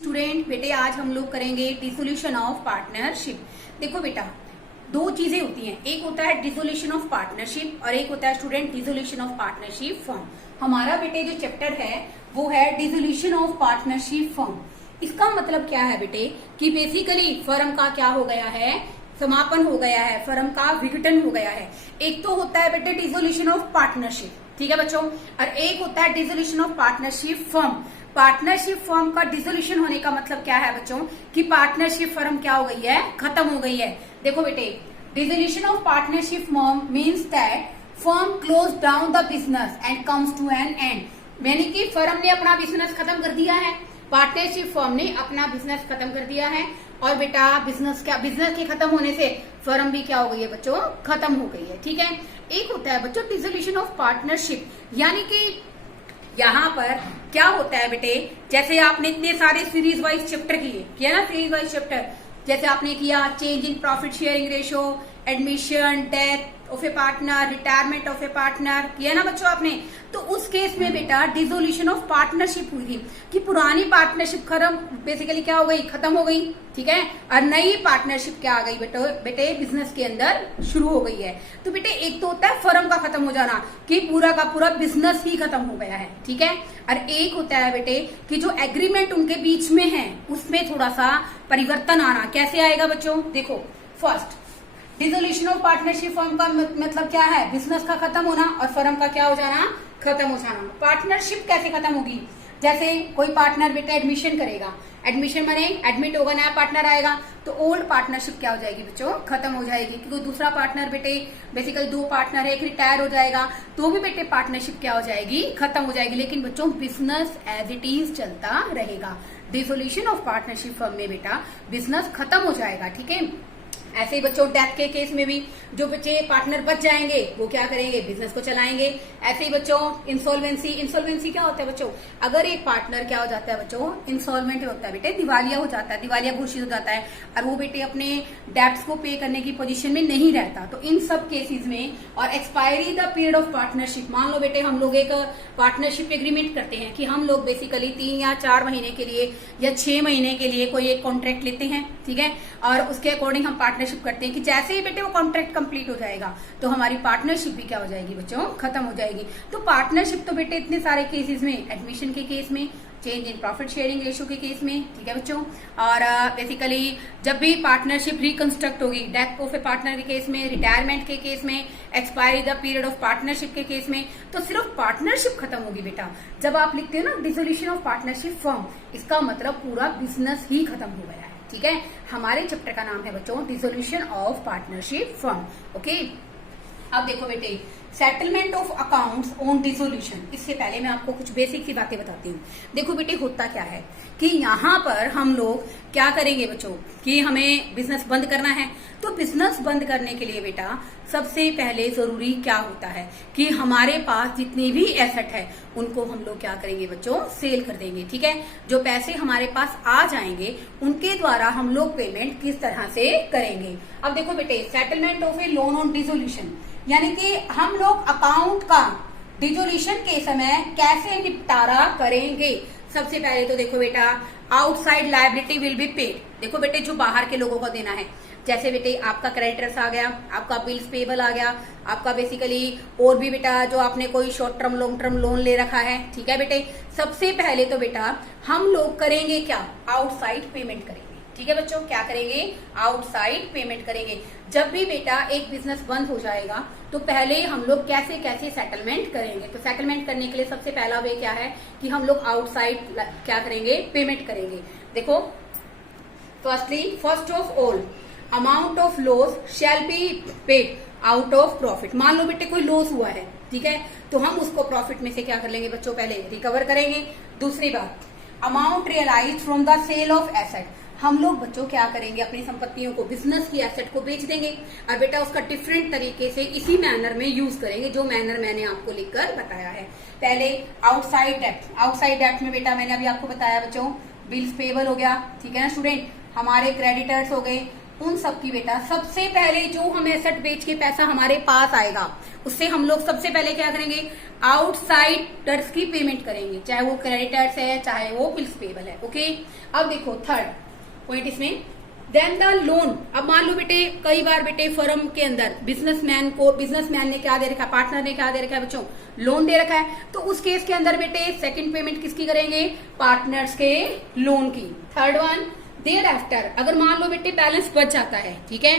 Student बेटे आज हम लोग करेंगे डिसोल्यूशन ऑफ पार्टनरशिप। देखो बेटा, दो चीजें होती हैं, एक होता है डिसोल्यूशन ऑफ पार्टनरशिप और एक होता है student dissolution of partnership firm. हमारा बेटे जो चैप्टर है वो है डिसोल्यूशन ऑफ पार्टनरशिप फर्म। इसका मतलब क्या है बेटे कि बेसिकली फर्म का क्या हो गया है, समापन हो गया है, फर्म का विघटन हो गया है। एक तो होता है बेटे डिसोल्यूशन ऑफ पार्टनरशिप, ठीक है बच्चों, और एक होता है dissolution of partnership firm. Partnership firm का डिसोल्यूशन होने का मतलब क्या है बच्चों कि पार्टनरशिप फर्म क्या हो गई है, खत्म हो गई है। देखो बेटे, dissolution of partnership firm means that firm close down the business and comes to an end. यानी कि फर्म ने अपना बिजनेस खत्म कर दिया है, पार्टनरशिप फर्म ने अपना बिजनेस खत्म कर दिया है। और बेटा बिजनेस के खत्म होने से फर्म भी क्या हो गई है बच्चों, खत्म हो गई है, ठीक है। एक होता है बच्चों डिसोल्यूशन ऑफ पार्टनरशिप, यानी कि यहाँ पर क्या होता है बेटे, जैसे आपने इतने सारे सीरीज वाइज चैप्टर किया ना, सीरीज वाइज चैप्टर जैसे आपने किया change in profit sharing ratio, admission, death of A partner, retirement of A partner, किया ना बच्चों आपने। तो उस केस में बेटा डिसोल्यूशन ऑफ पार्टनरशिप हुई थी कि पुरानी पार्टनरशिप बेसिकली क्या हो गई, खत्म हो गई, ठीक है, और नई पार्टनरशिप क्या आ गई बेटे बिजनेस के अंदर शुरू हो गई है। तो बेटे एक तो होता है फर्म का खत्म हो जाना कि पूरा का पूरा बिजनेस ही खत्म हो गया है, ठीक है, और एक होता है बेटे कि जो एग्रीमेंट उनके बीच में है उसमें थोड़ा सा परिवर्तन आना। कैसे आएगा बच्चों, देखो first dissolution of partnership firm का मतलब क्या है, बिजनेस का खत्म होना और फर्म का क्या हो जाना, खत्म हो जाना। पार्टनरशिप कैसे खत्म होगी, जैसे कोई पार्टनर बेटा एडमिशन करेगा, एडमिशन माने एडमिट होगा, नया पार्टनर आएगा, तो ओल्ड पार्टनरशिप क्या हो जाएगी बच्चों, खत्म हो जाएगी। क्योंकि दूसरा पार्टनर बेटे बेसिकली दो पार्टनर है, एक रिटायर हो जाएगा तो भी बेटे पार्टनरशिप क्या हो जाएगी, खत्म हो जाएगी। लेकिन बच्चों बिजनेस एज इट इज चलता रहेगा। डिसोल्यूशन ऑफ पार्टनरशिप फर्म में बेटा बिजनेस खत्म हो जाएगा, ठीक है। ऐसे ही बच्चों डेथ के केस में भी जो बच्चे पार्टनर बच जाएंगे वो क्या करेंगे, बिजनेस को चलाएंगे। ऐसे ही बच्चों इंसॉल्वेंसी क्या होता है बच्चों, अगर एक पार्टनर क्या हो जाता है बच्चों, इंसॉल्वेंट होता है बेटे, दिवालिया हो जाता है, दिवालिया घोषित हो जाता है और वो बेटे अपने डेट्स को पे करने की पोजीशन में नहीं रहता, तो इन सब केसेस में और expiry the period of partnership, मान लो बेटे हम लोग एक पार्टनरशिप एग्रीमेंट करते हैं कि हम लोग बेसिकली 3 या 4 महीने के लिए या 6 महीने के लिए कोई एक कॉन्ट्रैक्ट लेते हैं, ठीक है, और उसके अकॉर्डिंग हम पार्टनरशिप करते हैं कि जैसे ही बेटे वो कॉन्ट्रैक्ट कंप्लीट हो जाएगा तो हमारी पार्टनरशिप भी क्या हो जाएगी बच्चों, खत्म हो जाएगी। तो पार्टनरशिप तो बेटे इतने सारे केसेस में, एडमिशन के केस में, change in profit sharing ratio के केस में, ठीक है बच्चों, और बेसिकली जब भी पार्टनरशिप रिकंस्ट्रक्ट होगी, डेथ ऑफ ए पार्टनर के केस में, रिटायरमेंट के केस में, expiry the period of partnership के केस में, तो सिर्फ पार्टनरशिप खत्म होगी बेटा। जब आप लिखते हो ना डिसोल्यूशन ऑफ पार्टनरशिप फर्म, इसका मतलब पूरा बिजनेस ही खत्म हो गया है, ठीक है। हमारे चैप्टर का नाम है बच्चों dissolution of partnership firm, okay. अब देखो बेटे settlement of accounts on dissolution, इससे पहले मैं आपको कुछ बेसिक सी बातें बताती हूँ। देखो बेटे होता क्या है कि यहाँ पर हम लोग क्या करेंगे बच्चों कि हमें बिजनेस बंद करना है, तो बिजनेस बंद करने के लिए बेटा सबसे पहले जरूरी क्या होता है कि हमारे पास जितने भी एसेट है उनको हम लोग क्या करेंगे बच्चों, सेल कर देंगे, ठीक है। जो पैसे हमारे पास आ जाएंगे उनके द्वारा हम लोग पेमेंट किस तरह से करेंगे। अब देखो बेटे settlement of A loan on dissolution, यानी कि हम लोग अकाउंट का डिसोल्यूशन के समय कैसे निपटारा करेंगे। सबसे पहले तो देखो बेटा outside liability will be paid. देखो बेटे जो बाहर के लोगों को देना है, जैसे बेटे आपका क्रेडिटर्स आ गया, आपका बिल्स पेबल आ गया, आपका बेसिकली और भी बेटा जो आपने कोई short term long term loan ले रखा है, ठीक है बेटे। सबसे पहले तो बेटा हम लोग करेंगे क्या, आउटसाइड पेमेंट करेंगे, ठीक है बच्चों, क्या करेंगे, आउटसाइड पेमेंट करेंगे। जब भी बेटा एक बिजनेस बंद हो जाएगा तो पहले हम लोग कैसे कैसे सेटलमेंट करेंगे। तो सेटलमेंट करने के लिए सबसे पहला वे क्या है कि हम लोग आउटसाइड क्या करेंगे, पेमेंट करेंगे। देखो firstly first of all amount of loss shall be paid out of profit. मान लो बेटे कोई लॉस हुआ है, ठीक है, तो हम उसको प्रॉफिट में से क्या कर लेंगे बच्चों, पहले रिकवर करेंगे। दूसरी बात amount realise from the sale of asset, हम लोग बच्चों क्या करेंगे, अपनी संपत्तियों को, बिजनेस की एसेट को बेच देंगे और बेटा उसका डिफरेंट तरीके से इसी मैनर में यूज करेंगे जो मैनर मैंने आपको लिखकर बताया है। पहले आउटसाइड डेट, आउटसाइड डेट में बेटा मैंने अभी आपको बताया बच्चों बिल्स पेबल हो गया, ठीक है ना स्टूडेंट, हमारे क्रेडिटर्स हो गए, उन सब की बेटा सबसे पहले जो हम एसेट बेच के पैसा हमारे पास आएगा उससे हम लोग सबसे पहले क्या करेंगे, आउटसाइडर्स की पेमेंट करेंगे, चाहे वो क्रेडिटर्स है चाहे वो बिल्स पेबल है। ओके, अब देखो थर्ड पॉइंट इसमें, देन द लोन। अब मान लो बेटे कई बार बेटे फर्म के अंदर बिजनेसमैन ने क्या दे रखा है, पार्टनर ने क्या दे रखा है बच्चों, लोन दे रखा है, तो उस केस के अंदर बेटे सेकंड पेमेंट किसकी करेंगे, पार्टनर्स के लोन की। थर्ड वन, देयर आफ्टर, अगर मान लो बेटे बैलेंस बच जाता है, ठीक है,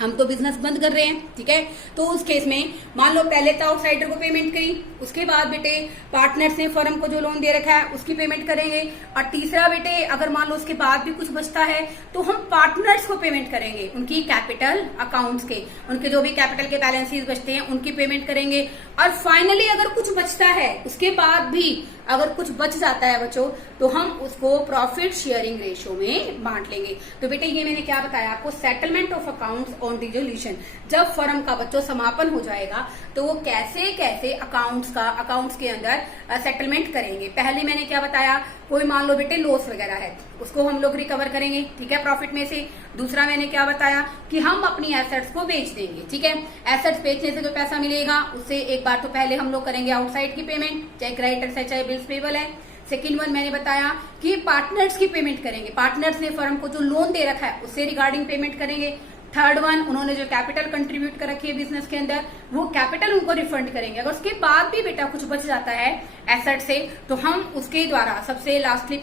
हम तो बिजनेस बंद कर रहे हैं, ठीक है, तो उस केस में मान लो पहले तो आउटसाइडर को पेमेंट करी, उसके बाद बेटे पार्टनर्स ने फर्म को जो लोन दे रखा है उसकी पेमेंट करेंगे, और तीसरा बेटे अगर मान लो उसके बाद भी कुछ बचता है तो हम पार्टनर्स को पेमेंट करेंगे, उनकी कैपिटल अकाउंट्स के, उनके जो भी कैपिटल के बैलेंसेस बचते हैं उनकी पेमेंट करेंगे। और फाइनली अगर कुछ बचता है, उसके बाद भी अगर कुछ बच जाता है बच्चों, तो हम उसको प्रॉफिट शेयरिंग रेशियो में बांट लेंगे। तो बेटे ये मैंने क्या बताया आपको, settlement of accounts on dissolution, जब फर्म का बच्चों समापन हो जाएगा तो वो कैसे कैसे अकाउंट्स के अंदर सेटलमेंट करेंगे। पहले मैंने क्या बताया, कोई मान लो बेटे लॉस वगैरह है उसको हम लोग रिकवर करेंगे, ठीक है, प्रॉफिट में से। दूसरा मैंने क्या बताया कि हम अपनी एसेट्स को बेच देंगे, ठीक है, एसेट्स बेचने से जो पैसा मिलेगा उससे एक बार तो पहले हम लोग करेंगे आउटसाइड की पेमेंट, चाहे क्रेडिटर्स है चाहे बिल्स पेबल है। सेकेंड वन मैंने बताया कि पार्टनर्स की पेमेंट करेंगे, पार्टनर्स ने फर्म को जो लोन दे रखा है उससे रिगार्डिंग पेमेंट करेंगे। थर्ड वन, उन्होंने जो कैपिटल कंट्रीब्यूट कर रखी है बिजनेस के अंदर वो कैपिटल उनको रिफंड करेंगे। अगर उसके बाद भी बेटा कुछ बच जाता है एसेट से तो हम उसके द्वारा सबसे लास्टली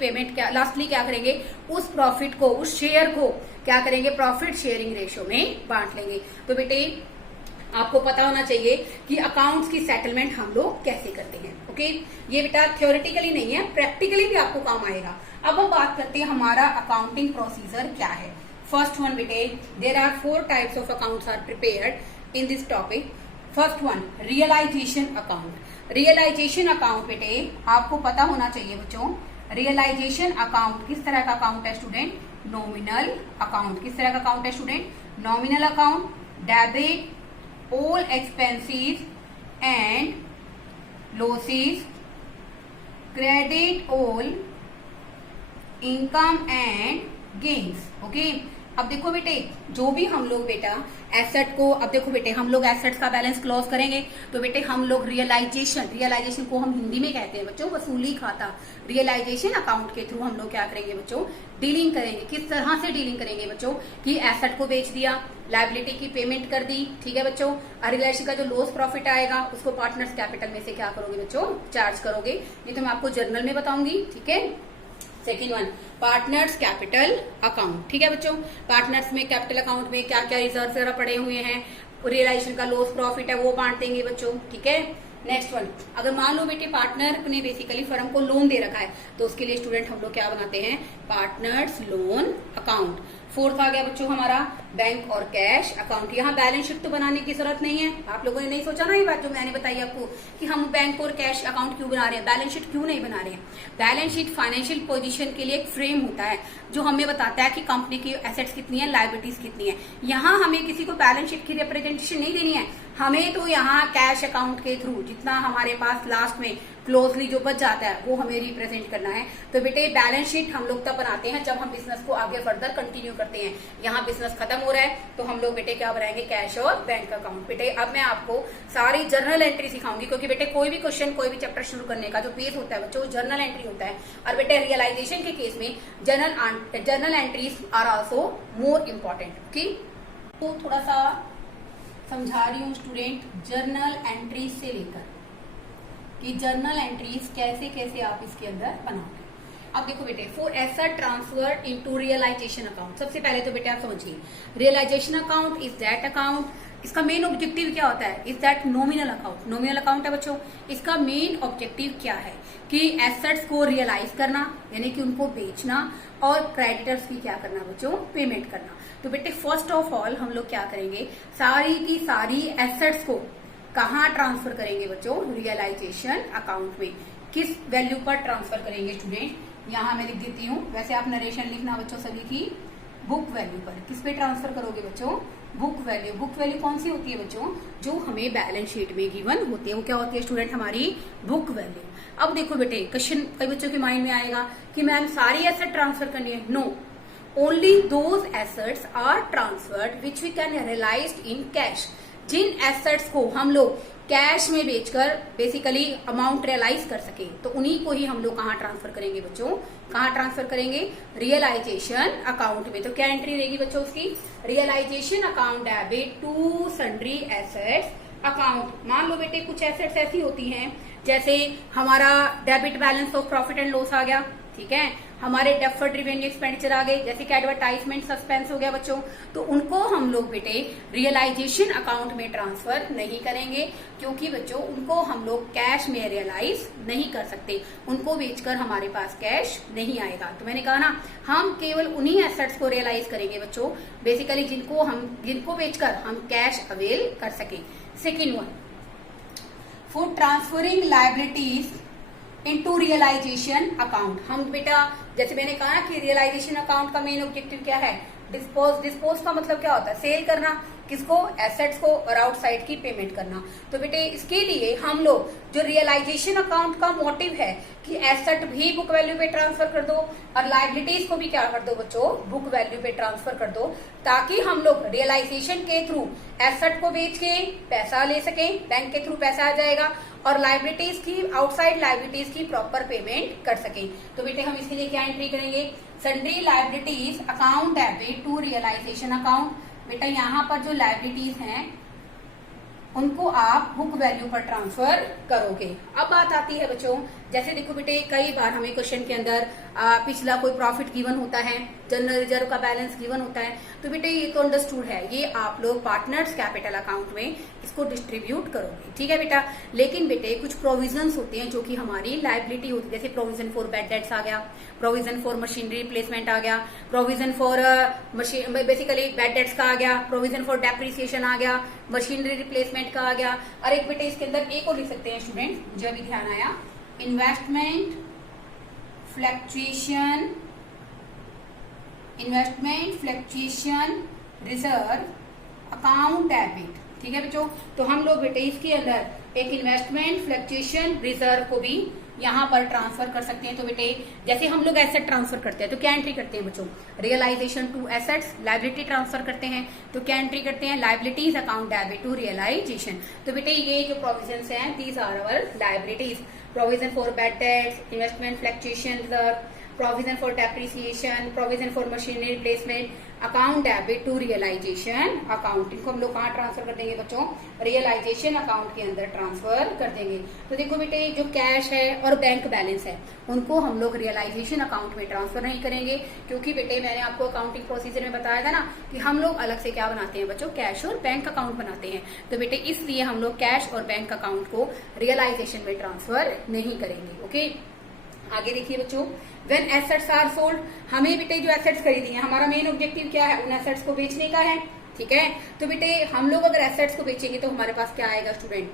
क्या करेंगे, उस प्रॉफिट को, उस शेयर को क्या करेंगे, प्रॉफिट शेयरिंग रेशियो में बांट लेंगे। तो बेटे आपको पता होना चाहिए कि अकाउंट्स की सेटलमेंट हम लोग कैसे करते हैं। ओके, ये बेटा थ्योरेटिकली नहीं है, प्रैक्टिकली भी आपको काम आएगा। अब हम बात करते हैं हमारा अकाउंटिंग प्रोसीजर क्या है। फर्स्ट वन बेटे, there are 4 types of accounts are prepared in this topic. First one, realisation account. Realisation account बेटे आपको पता होना चाहिए बच्चों, रियलाइजेशन अकाउंट किस तरह का अकाउंट है स्टूडेंट, नॉमिनल अकाउंट। किस तरह का अकाउंट है student, nominal account. Debit all expenses and losses, credit all income and gains। Okay, अब देखो बेटे जो भी हम लोग बेटा एसेट को, अब देखो बेटे हम लोग एसेट्स का बैलेंस क्लोज करेंगे तो बेटे हम लोग रियलाइजेशन को हम हिंदी में कहते हैं बच्चों वसूली खाता। रियलाइजेशन अकाउंट के थ्रू हम लोग क्या करेंगे बच्चों, डीलिंग करेंगे। किस तरह से डीलिंग करेंगे बच्चों, कि एसेट को बेच दिया, लायबिलिटी की पेमेंट कर दी, ठीक है बच्चों, रियलाइजेशन का जो लॉस प्रॉफिट आएगा उसको पार्टनर्स कैपिटल में से क्या करोगे बच्चों, चार्ज करोगे। ये तो मैं आपको जर्नल में बताऊंगी, ठीक है। Second one, partners capital account, ठीक है बच्चों, पार्टनर्स में कैपिटल अकाउंट में क्या क्या रिजर्व वगैरह पड़े हुए हैं, रियलाइजेशन का लॉस प्रॉफिट है वो बांट देंगे बच्चों, ठीक है। नेक्स्ट वन, अगर मान लो बेटे पार्टनर ने बेसिकली फर्म को लोन दे रखा है तो उसके लिए स्टूडेंट हम लोग क्या बनाते हैं, पार्टनर्स लोन अकाउंट। फोर्थ आ गया बच्चों हमारा बैंक और कैश अकाउंट। यहाँ बैलेंस शीट तो बनाने की जरूरत नहीं है, आप लोगों ने नहीं सोचा ना ये बात जो मैंने बताई आपको कि हम बैंक और कैश अकाउंट क्यों बना रहे हैं, बैलेंस शीट क्यों नहीं बना रहे हैं। बैलेंस शीट फाइनेंशियल पोजीशन के लिए एक फ्रेम होता है जो हमें बताता है कि कंपनी की एसेट्स कितनी है, लायबिलिटीज कितनी है। यहाँ हमें किसी को बैलेंस शीट की रिप्रेजेंटेशन नहीं देनी है, हमें तो यहाँ कैश अकाउंट के थ्रू जितना हमारे पास लास्ट में क्लोजली जो बच जाता है वो हमें रिप्रेजेंट करना है। तो बेटे बैलेंस शीट हम लोग तब बनाते हैं जब हम बिजनेस को आगे फर्दर कंटिन्यू करते हैं। यहाँ बिजनेस खत्म हो रहा है तो हम लोग बेटे क्या बनाएंगे, कैश और बैंक अकाउंट। बेटे अब मैं आपको सारी जर्नल एंट्री सिखाऊंगी क्योंकि बेटे कोई भी क्वेश्चन कोई भी चैप्टर शुरू करने का जो पेज होता है बच्चों जर्नल एंट्री होता है। और बेटे रियलाइजेशन के केस में journal entries are also more important. Okay, तो थोड़ा सा समझा रही हूँ स्टूडेंट, जर्नल एंट्रीज से लेकर कि जर्नल एंट्रीज कैसे कैसे आप इसके अंदर बनाओगे। अब देखो बेटे, for asset transfer into realisation account, सबसे पहले तो बेटे आप समझिए realisation account is that account, इसका मेन ऑब्जेक्टिव क्या होता है, is that nominal account. Nominal account है बच्चों, इसका मेन ऑब्जेक्टिव क्या है कि एसेट्स को रियलाइज करना यानी कि उनको बेचना और क्रेडिटर्स की क्या करना बच्चों, पेमेंट करना। तो बेटे फर्स्ट ऑफ ऑल हम लोग क्या करेंगे, सारी की सारी एसेट्स को कहाँ ट्रांसफर करेंगे बच्चों, रियलाइजेशन अकाउंट में। किस वैल्यू पर ट्रांसफर करेंगे स्टूडेंट, यहाँ मैं लिख देती हूँ, वैसे आप नरेशन लिखना बच्चों सभी की, बुक वैल्यू पर। किस पे ट्रांसफर करोगे बच्चों, बुक वैल्यू। बुक वैल्यू कौन सी होती है बच्चों, जो हमें बैलेंस शीट में गिवन होती है, वो क्या होती है स्टूडेंट, हमारी बुक वैल्यू। अब देखो बेटे क्वेश्चन कई बच्चों के माइंड में आएगा कि मैम सारी एसेट ट्रांसफर करनी है, no, only those assets are transferred which we can realised in cash. जिन एसेट्स को हम लोग कैश में बेचकर बेसिकली अमाउंट रियलाइज कर सके, तो उन्हीं को ही हम लोग कहाँ ट्रांसफर करेंगे बच्चों, कहाँ ट्रांसफर करेंगे, रियलाइजेशन अकाउंट में। तो क्या एंट्री रहेगी बच्चों उसकी, realisation account debit to sundry assets account. मान लो बेटे कुछ एसेट्स ऐसी होती हैं जैसे हमारा debit balance of profit and loss आ गया, ठीक है, हमारे डेफर्ड रेवेन्यू एक्सपेंडिचर आ गए, जैसे कि एडवर्टाइजमेंट सस्पेंस हो गया बच्चों, तो उनको हम लोग बेटे रियलाइजेशन अकाउंट में ट्रांसफर नहीं करेंगे, क्योंकि बच्चों उनको हम लोग कैश में रियलाइज नहीं कर सकते, उनको बेचकर हमारे पास कैश नहीं आएगा। तो मैंने कहा ना, हम केवल उन्हीं एसेट्स को रियलाइज करेंगे बच्चों बेसिकली जिनको बेचकर हम कैश अवेल कर सके। Second one, for transferring liabilities into realisation account. हम बेटा जैसे मैंने कहा ना कि रियलाइजेशन अकाउंट का मेन ऑब्जेक्टिव क्या है, डिस्पोज का मतलब क्या होता है, सेल करना, किसको, एसेट्स को, और आउटसाइड की पेमेंट करना। तो बेटे इसके लिए हम लोग जो रियलाइजेशन अकाउंट का मोटिव है कि एसेट भी बुक वैल्यू पे ट्रांसफर कर दो और लायबिलिटीज को भी क्या कर दो बच्चों, बुक वैल्यू पे ट्रांसफर कर दो, ताकि हम लोग रियलाइजेशन के थ्रू एसेट को बेच के पैसा ले सके, बैंक के थ्रू पैसा आ जाएगा, और लायबिलिटीज की, आउटसाइड लायबिलिटीज की प्रॉपर पेमेंट कर सके। तो बेटे हम इसके लिए क्या एंट्री करेंगे, sundry liabilities account debit to realisation account. बेटा यहाँ पर जो लायबिलिटीज हैं उनको आप बुक वैल्यू पर ट्रांसफर करोगे। अब बात आती है बच्चों, जैसे देखो बेटे कई बार हमें क्वेश्चन के अंदर पिछला कोई प्रॉफिट गिवन होता है, जनरल रिजर्व का बैलेंस गिवन होता है, तो बेटे ये तो अंडरस्टूड है, ये आप लोग पार्टनर्स कैपिटल अकाउंट में इसको डिस्ट्रीब्यूट करोगे, ठीक है बेटा। लेकिन बेटे कुछ प्रोविजंस होते हैं जो कि हमारी लायबिलिटी होती है, जैसे प्रोविजन फॉर बैड डेट्स आ गया, प्रोविजन फॉर मशीनरी रिप्लेसमेंट आ गया, provision for machine basically bad debts का आ गया, प्रोविजन फॉर डेप्रिसिएशन आ गया, मशीनरी रिप्लेसमेंट का आ गया, और एक बेटे इसके अंदर एक और लिख सकते हैं स्टूडेंट, मुझे अभी ध्यान आया, investment fluctuation reserve account debit, ठीक है बच्चों। तो हम लोग बेटे इसके अंदर एक इन्वेस्टमेंट फ्लक्चुएशन रिजर्व को भी यहाँ पर ट्रांसफर कर सकते हैं। तो बेटे जैसे हम लोग एसेट ट्रांसफर करते हैं तो क्या एंट्री करते हैं बच्चों, realisation to assets, liability transfer करते हैं तो क्या एंट्री करते हैं, liabilities account debit to realisation. तो बेटे ये जो प्रोविजंस हैं these are our liabilities, provision for bad debts, investment fluctuation reserve, provision for depreciation, provision for machinery replacement, account debit to realisation account. इनको हम लोग कहाँ ट्रांसफर कर देंगे बच्चों, रियलाइजेशन अकाउंट के अंदर ट्रांसफर कर देंगे। तो देखो बेटे जो कैश है और बैंक बैलेंस है उनको हम लोग रियलाइजेशन अकाउंट में ट्रांसफर नहीं करेंगे, क्योंकि बेटे मैंने आपको अकाउंटिंग प्रोसीजर में बताया था ना कि हम लोग अलग से क्या बनाते हैं बच्चों, कैश और बैंक अकाउंट बनाते हैं। तो बेटे इसलिए हम लोग कैश और बैंक अकाउंट को रियलाइजेशन में ट्रांसफर नहीं करेंगे। ओके, आगे देखिए बच्चों, व्हेन एसेट्स आर सोल्ड, हमें बेटे जो एसेट्स खरीदी है हमारा मेन ऑब्जेक्टिव क्या है, उन एसेट्स को बेचने का है, ठीक है। तो बेटे हम लोग अगर एसेट्स को बेचेंगे तो हमारे पास क्या आएगा स्टूडेंट,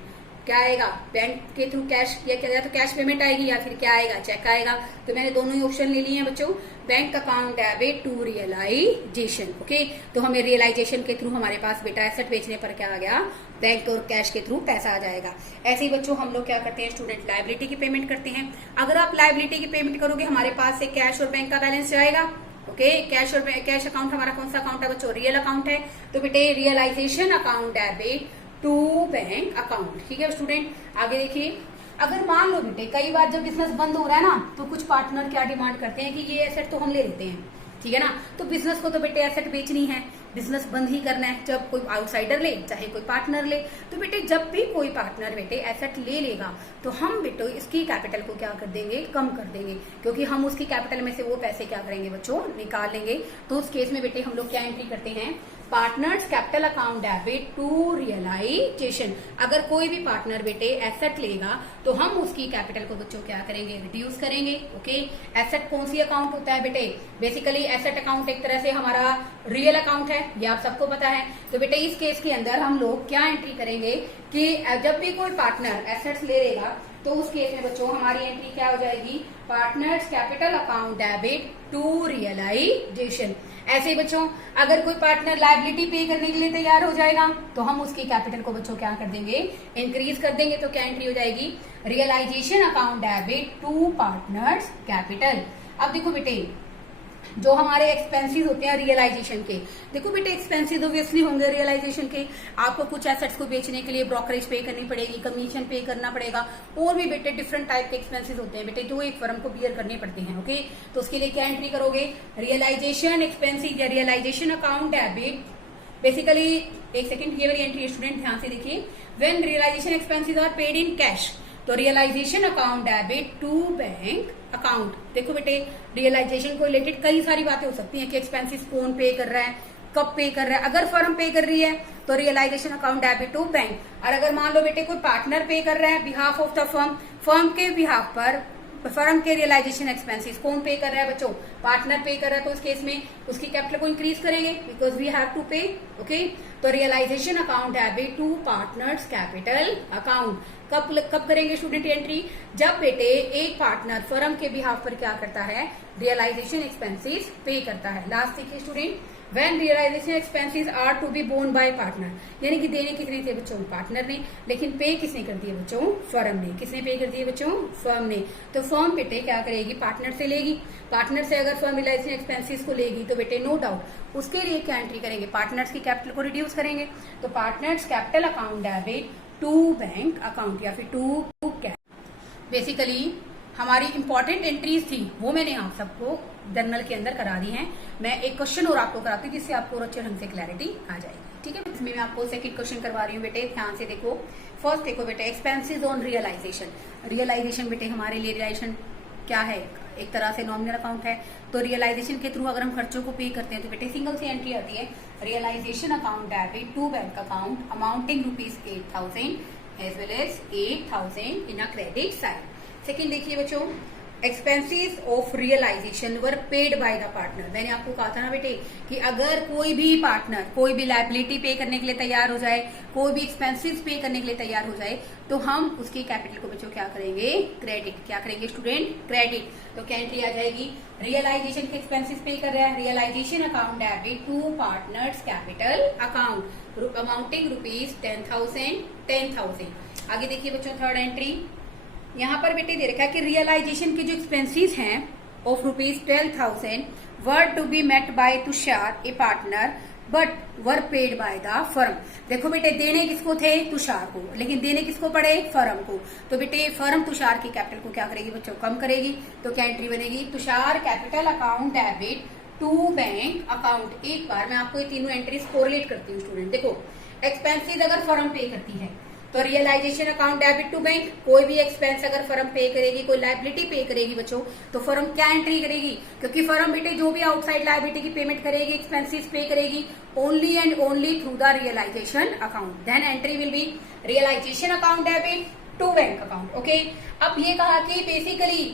क्या आएगा, बैंक के थ्रू कैश किया जाए तो कैश पेमेंट आएगी, या फिर क्या आएगा, चेक आएगा। तो मैंने दोनों ही ऑप्शन ले लिए हैं बच्चों, bank account debit to realisation. Okay, तो हमें रियलाइजेशन के थ्रू हमारे पास बेटा एसेट बेचने पर क्या आ गया, बैंक और कैश के थ्रू पैसा आ जाएगा। ऐसे ही बच्चों हम लोग क्या करते हैं स्टूडेंट, लायबिलिटी की पेमेंट करते हैं। अगर आप लायबिलिटी की पेमेंट करोगे हमारे पास से कैश और बैंक का बैलेंस जाएगा। ओके, कैश और कैश अकाउंट हमारा कौन सा अकाउंट है बच्चों, रियल अकाउंट है। तो बेटे realisation account debit to bank account, ठीक है स्टूडेंट। आगे देखिए, अगर मान लो बेटे कई बार जब बिजनेस बंद हो रहा है ना तो कुछ पार्टनर क्या डिमांड करते हैं कि ये एसेट तो हम ले लेते हैं, ठीक है ना। तो बिजनेस को तो बेटे एसेट बेचनी है, बिजनेस बंद ही करना है, जब कोई आउटसाइडर ले चाहे कोई पार्टनर ले। तो बेटे जब भी कोई पार्टनर बेटे एसेट ले लेगा तो हम बेटे इसकी कैपिटल को क्या कर देंगे, कम कर देंगे, क्योंकि हम उसकी कैपिटल में से वो पैसे क्या करेंगे बच्चों, निकाल लेंगे। तो उस केस में बेटे हम लोग क्या एंट्री करते हैं, partners capital account debit to realisation. अगर कोई भी पार्टनर बेटे एसेट लेगा तो हम उसकी कैपिटल को बच्चों क्या करेंगे, रिड्यूस करेंगे। ओके, एसेट कौन सी अकाउंट होता है बेटे, बेसिकली एसेट अकाउंट एक तरह से हमारा रियल अकाउंट है, ये आप सबको पता है। तो बेटे इस केस के अंदर हम लोग क्या एंट्री करेंगे कि जब भी कोई पार्टनर एसेट्स ले लेगा तो उस केस में बच्चों हमारी एंट्री क्या हो जाएगी, partners capital account debit to realisation. ऐसे ही बच्चों अगर कोई पार्टनर लायबिलिटी पे करने के लिए तैयार हो जाएगा तो हम उसकी कैपिटल को बच्चों क्या कर देंगे, इंक्रीज कर देंगे। तो क्या एंट्री हो जाएगी, realisation account debit to partners capital. अब देखो बेटे जो हमारे एक्सपेंसेस होते हैं रियलाइजेशन के, देखो बेटे एक्सपेंसेस ऑब्वियसली होंगे रियलाइजेशन के, आपको कुछ एसेट्स को बेचने के लिए ब्रोकरेज पे करनी पड़ेगी, कमीशन पे करना पड़ेगा, और भी बेटे डिफरेंट टाइप के एक्सपेंसेस होते हैं बेटे जो एक फर्म को बियर करने पड़ते हैं। ओके, तो उसके लिए क्या एंट्री करोगे, रियलाइजेशन एक्सपेंसेस या रियलाइजेशन अकाउंट डेबिट। बेसिकली एक सेकंड, ये वाली एंट्री स्टूडेंट ध्यान से देखिए, when realisation expenses are paid in cash, तो realisation account debit to bank account. देखो बेटे रियलाइजेशन को रिलेटेड कई सारी बातें हो सकती हैं कि एक्सपेंसेस कौन पे कर रहा है, कब पे कर रहा है। अगर फर्म पे कर रही है तो realisation account debit to bank, और अगर मान लो बेटे कोई पार्टनर पे कर रहा है behalf of the firm, firm के बिहाफ पर फर्म के रियलाइजेशन एक्सपेंसेस कौन पे कर रहा है बच्चों, पार्टनर पे कर रहा है, तो उस केस में उसकी कैपिटल को इंक्रीज करेंगे because we have to pay. Okay, तो realisation account debit to partners capital account कब करेंगे स्टूडेंट एंट्री, जब बेटे एक पार्टनर फर्म के बिहाफ पर क्या करता है, रियलाइजेशन एक्सपेंसेस पे करता है। लास्ट देखिए student, when realisation expenses are to be borne by partner, यानी कि देने किसने थे बच्चों, पार्टनर ने, लेकिन पे किसने कर दिए बच्चों, फर्म ने। किसने पे कर दिए बच्चों, फर्म ने। तो फर्म बेटे क्या करेगी, पार्टनर से लेगी, पार्टनर से अगर फर्म रियलाइजेशन एक्सपेंसेस को लेगी तो बेटे नो डाउट उसके लिए क्या एंट्री करेंगे, पार्टनर्स की कैपिटल को रिड्यूस करेंगे, तो partners capital account debit to bank account या फिर टू कैश। बेसिकली हमारी इंपॉर्टेंट एंट्रीज थी वो मैंने आप सबको जर्नल के अंदर करा दी हैं। मैं एक क्वेश्चन और आपको कराती हूँ जिससे आपको अच्छे ढंग से क्लैरिटी आ जाएगी। ठीक है, इसमें मैं आपको सेकंड क्वेश्चन करवा रही हूँ बेटे, ध्यान से देखो। फर्स्ट देखो बेटे, एक्सपेंसेस ऑन रियलाइजेशन। रियलाइजेशन बेटे हमारे लिए रियलाइजेशन क्या है, एक तरह से नॉमिनल अकाउंट है। तो रियलाइजेशन के थ्रू अगर हम खर्चों को पे करते हैं तो बेटे सिंगल सी एंट्री आती है, realisation account debit to bank account amounting ₹8,000 as well as 8,000 in a credit side. Second देखिए बच्चों, expenses of realisation were paid by the partner. मैंने आपको कहा था ना बेटे कि अगर कोई भी पार्टनर कोई भी लायबिलिटी पे करने के लिए तैयार हो जाए, कोई भी एक्सपेंसेस पे करने के लिए तैयार हो जाए, तो हम उसकी कैपिटल को बच्चों क्या करेंगे, क्रेडिट। क्या करेंगे स्टूडेंट, क्रेडिट। तो क्या एंट्री आ जाएगी, रियलाइजेशन के एक्सपेंसेस पे कर रहा है, realisation account debit to partners capital account amounting ₹10,000। आगे देखिए बच्चों थर्ड एंट्री, यहाँ पर बेटे दे रखा है कि रियलाइजेशन के जो एक्सपेंसेस हैं of ₹12,000 were to be met by Tushar a partner but were paid by the firm. देखो बेटे देने किसको थे, तुषार को, लेकिन देने किसको पड़े, फर्म को। तो बेटे फर्म तुषार की कैपिटल को क्या करेगी बच्चों, कम करेगी। तो क्या एंट्री बनेगी, Tushar capital account debit to bank account. एक बार मैं आपको ये तीनों एंट्रीज कोरिलेट करती हूँ स्टूडेंट। देखो एक्सपेंसेस अगर फर्म पे करती है तो realisation account debit to bank, कोई भी एक्सपेंस अगर फर्म पे करेगी, कोई लायबिलिटी पे करेगी बच्चों, तो फर्म क्या एंट्री करेगी, क्योंकि फर्म बेटे जो भी आउटसाइड लायबिलिटी की पेमेंट करेगी, एक्सपेंसेस पे करेगी only and only through the realisation account. Then entry will be realisation account debit to bank account. Okay, अब ये कहा कि बेसिकली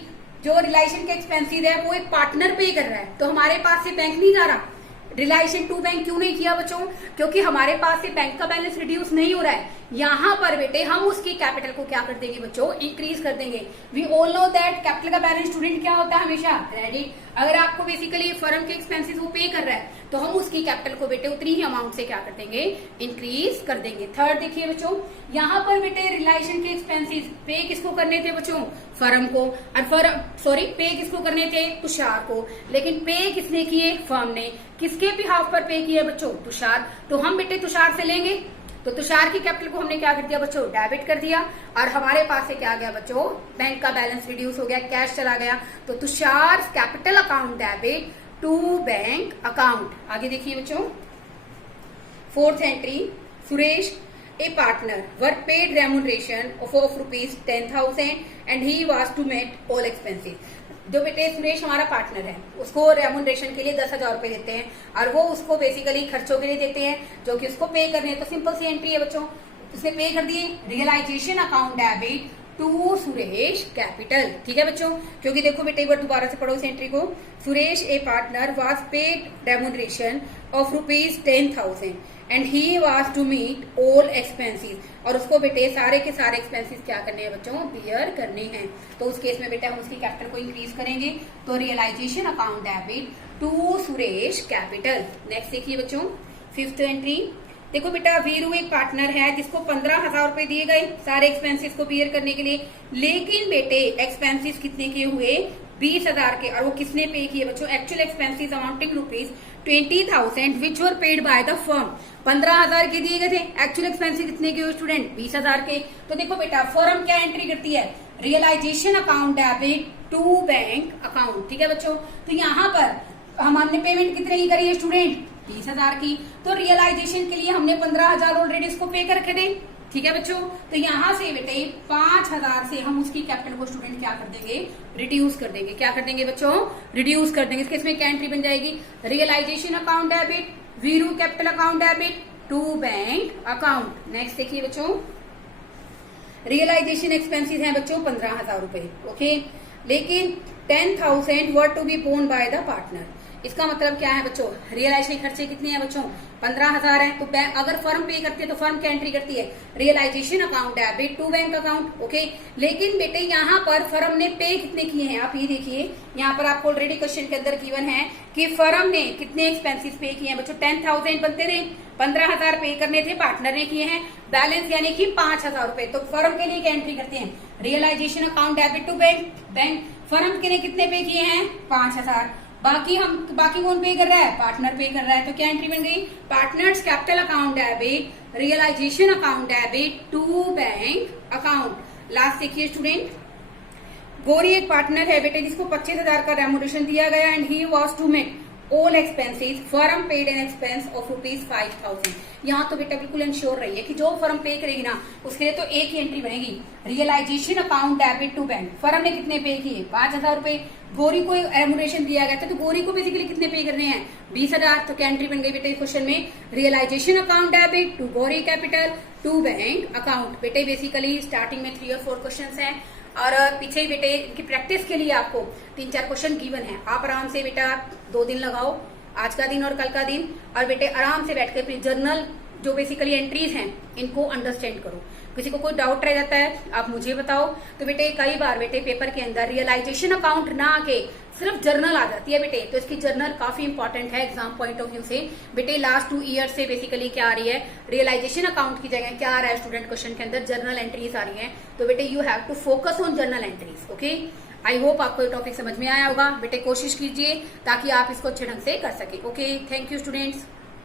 जो रियलाइजेशन के एक्सपेंसेस है वो एक पार्टनर पे कर रहा है, तो हमारे पास से बैंक नहीं जा रहा। रियलाइजेशन टू बैंक क्यों नहीं किया बच्चों, क्योंकि हमारे पास से बैंक का बैलेंस रिड्यूस नहीं हो रहा है। यहाँ पर बेटे हम उसकी कैपिटल को क्या कर देंगे बच्चों, इंक्रीज कर देंगे। We all know that capital का बैलेंस स्टूडेंट क्या होता है, हमेशा क्रेडिट। अगर आपको बेसिकली फर्म के एक्सपेंसेस वो पे कर रहा है तो हम उसकी कैपिटल को बेटे उतनी ही अमाउंट से क्या कर देंगे, इंक्रीज कर देंगे। थर्ड देखिए बच्चों, यहाँ पर बेटे रियलाइजेशन के एक्सपेंसेस पे किसको करने थे बच्चों, फर्म को, और पे किसको करने थे, तुषार को, लेकिन पे किसने किए, फर्म ने। किसके बिहाफ पर पे किए बच्चों, तुषार। तो हम बेटे तुषार से लेंगे, तो तुषार की कैपिटल को हमने क्या कर दिया बच्चों, डेबिट कर दिया, और हमारे पास से क्या गया बच्चों, बैंक का बैलेंस रिड्यूस हो गया, कैश चला गया। तो Tushar capital account debit to bank account. आगे देखिए बच्चों fourth entry, Suresh a partner were paid remuneration of ₹10,000 and he was to met all expenses. जो बेटे सुरेश हमारा पार्टनर है उसको रेम्यूनरेशन के लिए 10,000 रुपए देते हैं, और वो उसको बेसिकली खर्चों के लिए देते हैं जो कि उसको पे करने हैं। तो सिंपल सी एंट्री है बच्चों, उसने पे कर दिए, realisation account debit to Suresh capital. ठीक है बच्चों, क्योंकि देखो बेटे एक बार दोबारा से पढ़ो इस एंट्री को, Suresh a partner was paid remuneration of ₹10,000 and he was to meet all expenses, और उसको बेटे सारे के सारे एक्सपेंसेस क्या करने हैं बच्चों, बियर करने हैं। तो उस केस में बेटा हम उसकी कैपिटल को इंक्रीज करेंगे, तो realisation account debit to Suresh capital. Next देखिए बच्चों फिफ्थ एंट्री, देखो बेटा वीरू एक पार्टनर है जिसको 15,000 रुपए दिए गए सारे एक्सपेंसेस को बियर करने के लिए, लेकिन बेटे एक्सपेंसेस कितने किए हुए, 20,000 के, और वो किसने पे किए बच्चों? Actual expenses amounting ₹20,000 which were paid by the firm. 15,000 के दिए गए थे, एक्चुअल एक्सपेंसेस कितने के हो स्टूडेंट? 20,000 के। तो देखो बेटा फर्म क्या एंट्री करती है? Realisation account debit to bank account. ठीक है बच्चों, तो यहाँ पर हमने पेमेंट कितने की करी है स्टूडेंट? 20,000 की। तो रियलाइजेशन के लिए हमने 15,000 ऑलरेडी इसको पे कर रखे थे। ठीक है बच्चों, तो यहाँ से बेटे 5,000 से हम उसकी कैपिटल को स्टूडेंट क्या कर देंगे? रिड्यूस कर देंगे। क्या कर देंगे बच्चों? रिड्यूस कर देंगे। इसमें क्या एंट्री बन जाएगी? Realisation account debit Veeru capital account debit to bank account. Next देखिए बच्चों, रियलाइजेशन एक्सपेंसेस हैं बच्चों 15,000 रुपए। ओके, लेकिन 10,000 were to be borne by the partner. इसका मतलब क्या है बच्चों? रियलाइजेशन खर्चे कितने हैं बच्चों? 15,000 है। तो अगर फर्म पे करती है तो फर्म क्या एंट्री करती है? Realisation account debit to bank account. Okay, लेकिन बेटे यहाँ पर फर्म ने पे कितने किए हैं? आप ये देखिए, यहाँ पर आपको ऑलरेडी क्वेश्चन के अंदर गिवन है कि फर्म ने कितने एक्सपेंसेस पे किए हैं बच्चों? 10,000 बनते थे, 15,000 पे करने थे, पार्टनर ने किए हैं, बैलेंस यानी कि 5,000 रुपए। तो फर्म के लिए क्या एंट्री करते हैं? Realisation account debit to bank. Firm के लिए कितने पे किए हैं? 5,000। बाकी कौन पे कर रहा है? पार्टनर पे कर रहा है। तो क्या एंट्री बन गई? Partners capital account debit realisation account debit to bank account. Last देखिए स्टूडेंट, गौरी एक पार्टनर है बेटे जिसको 25,000 का रेमुनेशन दिया गया and he was to make all expenses. Firm paid an expense of ₹5,000। यहाँ तो बेटा बिल्कुल इंश्योर रही है कि जो फर्म पे करेगी ना उसके लिए तो एक ही एंट्री बनेगी, realisation account debit to bank. Firm ने कितने पे किए? 5,000 रुपए। गौरी को रेमुनेशन दिया गया था तो गौरी को बेसिकली कितने पे करने हैं? 20,000। तो क्या एंट्री बन गई बेटे क्वेश्चन में? Realisation account debit to Gauri capital to bank account. बेटे बेसिकली स्टार्टिंग में 3 और 4 क्वेश्चन है और पीछे ही बेटे इनकी प्रैक्टिस के लिए आपको 3-4 क्वेश्चन गिवन है। आप आराम से बेटा 2 दिन लगाओ, आज का दिन और कल का दिन, और बेटे आराम से बैठ के अपनी जर्नल जो बेसिकली एंट्रीज हैं इनको अंडरस्टैंड करो। किसी को कोई डाउट रह जाता है आप मुझे बताओ। तो बेटे कई बार बेटे पेपर के अंदर रियलाइजेशन अकाउंट ना आके सिर्फ जर्नल आ जाती है बेटे, तो इसकी जर्नल काफी इंपॉर्टेंट है एग्जाम पॉइंट ऑफ व्यू से। बेटे लास्ट 2 ईयर से बेसिकली क्या आ रही है? रियलाइजेशन अकाउंट की जगह क्या आ रहा है स्टूडेंट क्वेश्चन के अंदर? जर्नल एंट्रीज आ रही है। तो बेटे you have to focus on journal entries. Okay, I hope आपको ये टॉपिक समझ में आया होगा। बेटे कोशिश कीजिए ताकि आप इसको अच्छे ढंग से कर सके। Okay, thank you students.